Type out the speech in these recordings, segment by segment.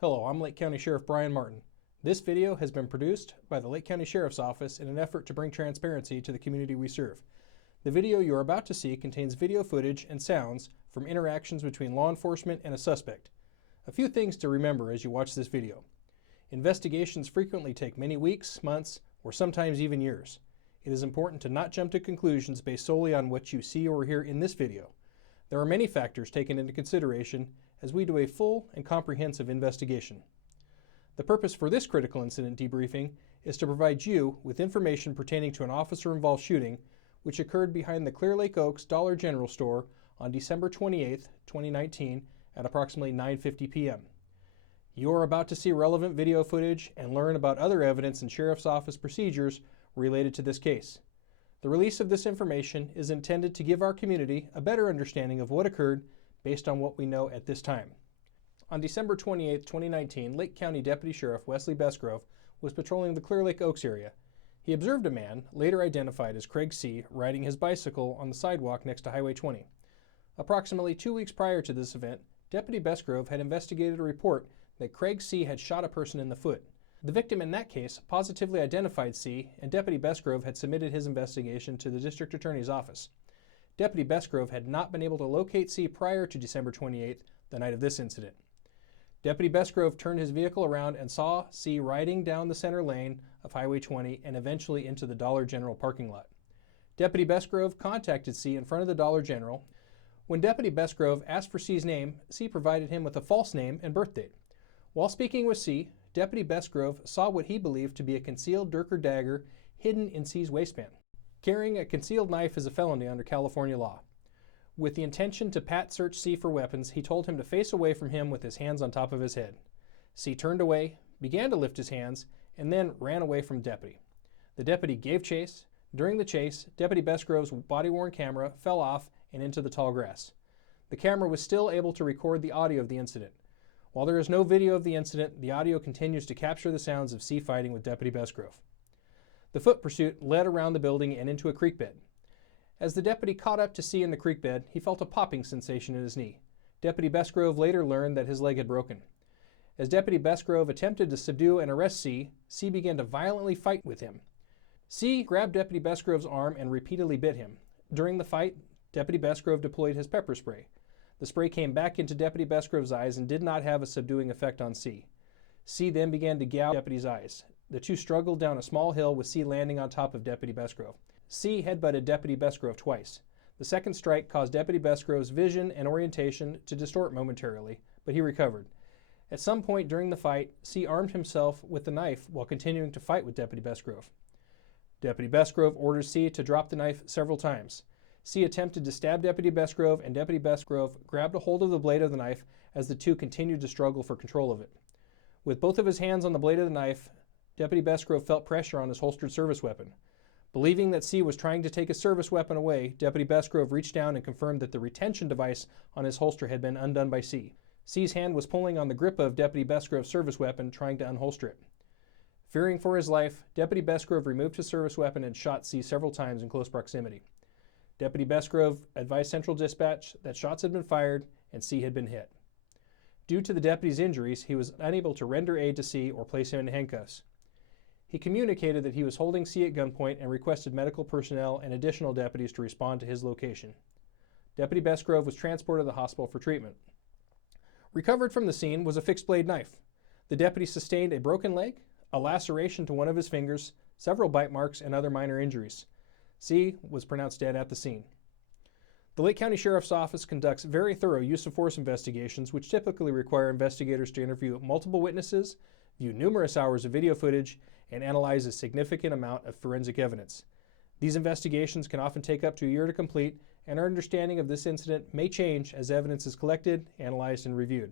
Hello, I'm Lake County Sheriff Brian Martin. This video has been produced by the Lake County Sheriff's Office in an effort to bring transparency to the community we serve. The video you are about to see contains video footage and sounds from interactions between law enforcement and a suspect. A few things to remember as you watch this video. Investigations frequently take many weeks, months, or sometimes even years. It is important to not jump to conclusions based solely on what you see or hear in this video. There are many factors taken into consideration as we do a full and comprehensive investigation. The purpose for this critical incident debriefing is to provide you with information pertaining to an officer-involved shooting which occurred behind the Clearlake Oaks Dollar General store on December 28, 2019 at approximately 9:50 p.m. You are about to see relevant video footage and learn about other evidence and Sheriff's Office procedures related to this case. The release of this information is intended to give our community a better understanding of what occurred based on what we know at this time. On December 28, 2019, Lake County Deputy Sheriff Wesley Besgrove was patrolling the Clearlake Oaks area. He observed a man, later identified as Craig C., riding his bicycle on the sidewalk next to Highway 20. Approximately 2 weeks prior to this event, Deputy Besgrove had investigated a report that Craig C. had shot a person in the foot. The victim in that case positively identified C., and Deputy Besgrove had submitted his investigation to the District Attorney's Office. Deputy Besgrove had not been able to locate C. prior to December 28th, the night of this incident. Deputy Besgrove turned his vehicle around and saw C. riding down the center lane of Highway 20 and eventually into the Dollar General parking lot. Deputy Besgrove contacted C. in front of the Dollar General. When Deputy Besgrove asked for C's name, C. provided him with a false name and birth date. While speaking with C., Deputy Besgrove saw what he believed to be a concealed Durker dagger hidden in C's waistband. Carrying a concealed knife is a felony under California law. With the intention to pat-search C for weapons, he told him to face away from him with his hands on top of his head. C turned away, began to lift his hands, and then ran away from Deputy. The deputy gave chase. During the chase, Deputy Besgrove's body-worn camera fell off and into the tall grass. The camera was still able to record the audio of the incident. While there is no video of the incident, the audio continues to capture the sounds of C fighting with Deputy Besgrove. The foot pursuit led around the building and into a creek bed. As the deputy caught up to C in the creek bed, he felt a popping sensation in his knee. Deputy Besgrove later learned that his leg had broken. As Deputy Besgrove attempted to subdue and arrest C, C began to violently fight with him. C grabbed Deputy Besgrove's arm and repeatedly bit him. During the fight, Deputy Besgrove deployed his pepper spray. The spray came back into Deputy Besgrove's eyes and did not have a subduing effect on C. C then began to gouge Deputy's eyes. The two struggled down a small hill with C landing on top of Deputy Besgrove. C headbutted Deputy Besgrove twice. The second strike caused Deputy Besgrove's vision and orientation to distort momentarily, but he recovered. At some point during the fight, C armed himself with the knife while continuing to fight with Deputy Besgrove. Deputy Besgrove ordered C to drop the knife several times. C attempted to stab Deputy Besgrove, and Deputy Besgrove grabbed a hold of the blade of the knife as the two continued to struggle for control of it. With both of his hands on the blade of the knife, Deputy Besgrove felt pressure on his holstered service weapon. Believing that C was trying to take his service weapon away, Deputy Besgrove reached down and confirmed that the retention device on his holster had been undone by C. C's hand was pulling on the grip of Deputy Besgrove's service weapon, trying to unholster it. Fearing for his life, Deputy Besgrove removed his service weapon and shot C several times in close proximity. Deputy Besgrove advised Central Dispatch that shots had been fired and C had been hit. Due to the deputy's injuries, he was unable to render aid to C or place him in handcuffs. He communicated that he was holding C at gunpoint and requested medical personnel and additional deputies to respond to his location. Deputy Besgrove was transported to the hospital for treatment. Recovered from the scene was a fixed-blade knife. The deputy sustained a broken leg, a laceration to one of his fingers, several bite marks, and other minor injuries. C was pronounced dead at the scene. The Lake County Sheriff's Office conducts very thorough use-of-force investigations, which typically require investigators to interview multiple witnesses, view numerous hours of video footage, and analyze a significant amount of forensic evidence. These investigations can often take up to a year to complete, and our understanding of this incident may change as evidence is collected, analyzed, and reviewed.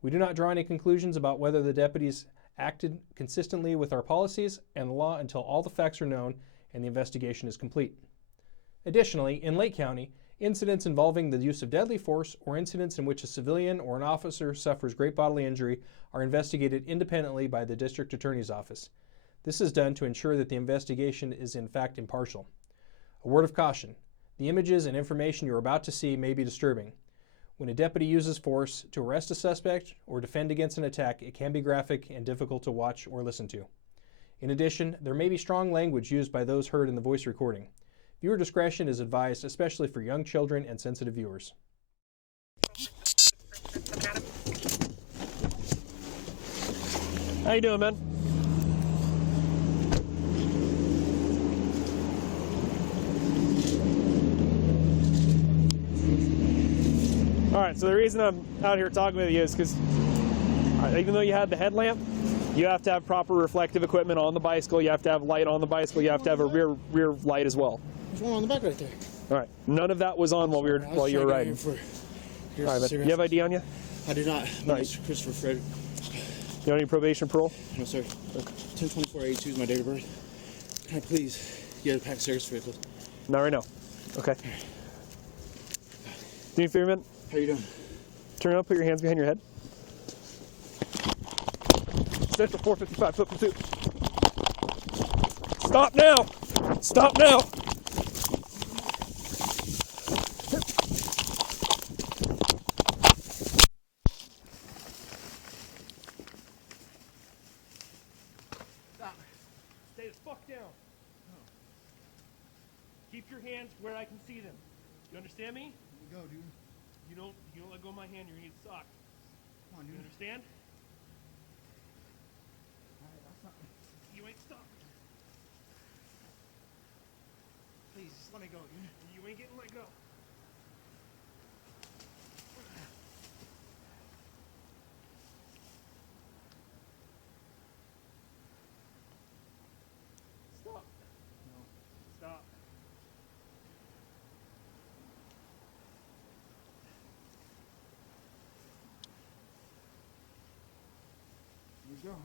We do not draw any conclusions about whether the deputies acted consistently with our policies and the law until all the facts are known and the investigation is complete. Additionally, in Lake County, incidents involving the use of deadly force or incidents in which a civilian or an officer suffers great bodily injury are investigated independently by the District Attorney's Office. This is done to ensure that the investigation is in fact impartial. A word of caution: the images and information you are about to see may be disturbing. When a deputy uses force to arrest a suspect or defend against an attack, it can be graphic and difficult to watch or listen to. In addition, there may be strong language used by those heard in the voice recording. Viewer discretion is advised, especially for young children and sensitive viewers. How you doing, man? All right, so the reason I'm out here talking with you is because even though you had the headlamp, you have to have proper reflective equipment on the bicycle. You have to have light on the bicycle. You have to have a rear light as well. There's one on the back right there. All right, none of that was on while you were riding. All right, man. You have ID on you? I do not. My name's Christopher Fred. You don't need probation parole? No, sir. 10/24/82 is my date of birth. Can I please get a pack of cigarettes for you? Not right now. Okay. Do me a favor, man. How you doing? Turn around, put your hands behind your head. Central 455, foot pursuit. Stop now! Stop now! Stop. Stay the fuck down. Keep your hands where I can see them. You understand me? Go, dude. You don't let go of my hand, you're gonna need a sock. Come on, dude. You understand? Alright, I'll stop. You ain't stopping. Please, just let me go, dude. You ain't getting let go. Stop. No. Stop. You go.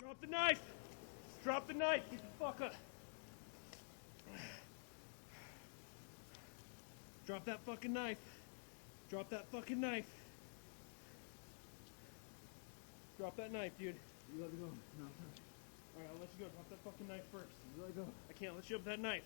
Drop the knife! Drop the knife! Get the fuck up! Drop that fucking knife! Drop that fucking knife! Drop that knife, dude. You let me go. No. Alright, I'll let you go. Drop that fucking knife first. You let go. I can't let you up that knife.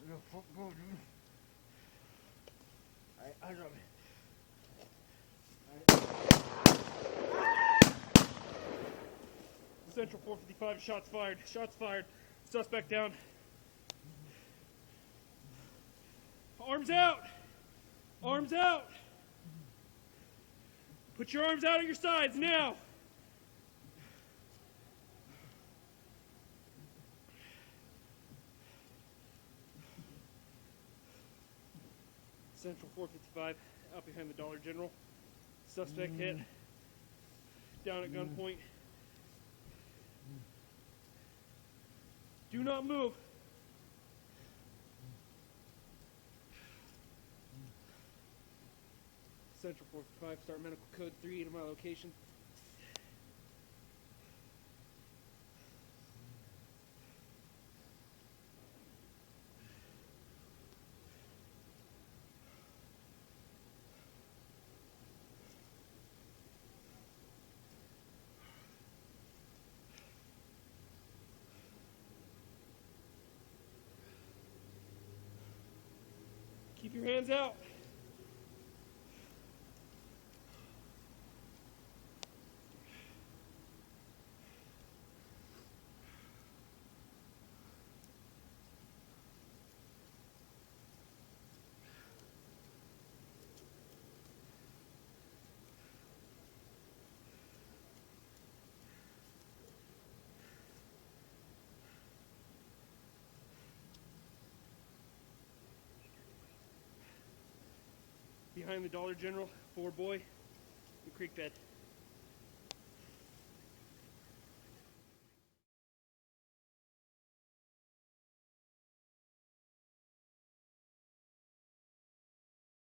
You go, go, dude. Alright, I drop it. Central 455, shots fired. Shots fired. Suspect down. Arms out! Arms out! Put your arms out at your sides now! Central 455, out behind the Dollar General. Suspect hit. Down at gunpoint. Do not move. Central 455, start medical code 3 to my location. Keep your hands out. behind the Dollar General, 4 boy, and creek bed.